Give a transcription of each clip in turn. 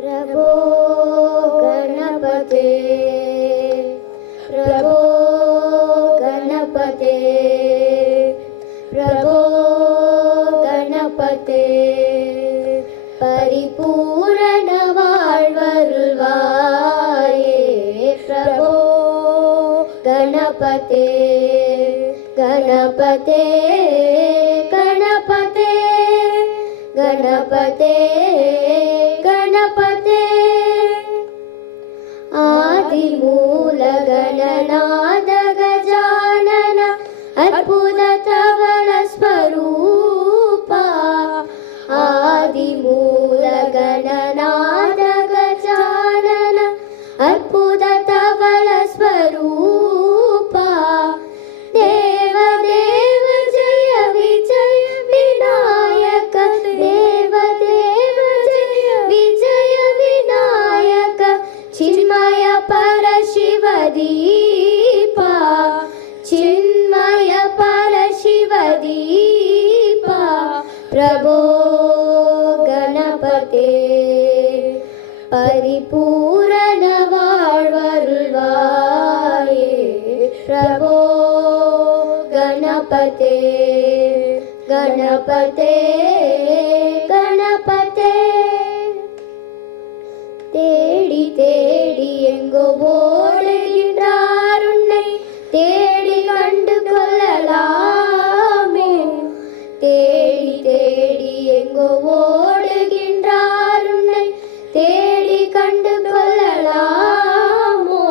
प्रभो गणपते प्रभो गणपते प्रभो गणपते परिपूर्ण வாழ்வருள்வாயே प्रभो गणपते गणपते गणपते गणपते गणपते आदिमूल गणनाद गजानन अद्भुत तवल स्वरूपा आदिमूल गणनाद गजानन अद्भुत तवल स्वरूपा देव देव जय विजय विनायक देव देव जय विजय विनायक चिन्मय पर शिव दीपा चिन्मय पर शिव दीपा प्रभो गणपते परिपूर्ण வாழ்வருள்வாயே प्रभो गणपते गणपते गणपते தேடி தேடி எங்கோ ஓடுகின்றார் உன்னை தேடி கண்டு கொள்ளலாமே தேடி தேடி எங்கோ ஓடுகின்றார் உன்னை தேடி கண்டு கொள்ளலாமோ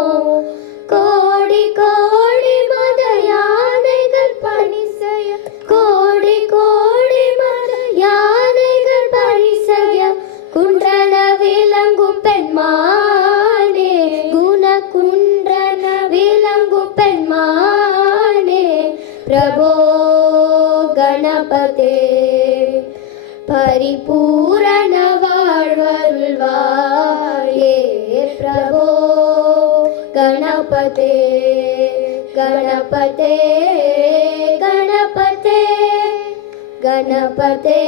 கோடி கோடி மத யானைகள் பணி செய்ய கோடி கோடி மத யானைகள் பணி செய்ய குன்றன விளங்கும் பெண்மானே குண குன்றன விளங்கும் பெண்மானே பிரபோ गणपते परिपूर्ण வாழ்வருள்வாயே प्रभो गणपते गणपते गणपते गणपते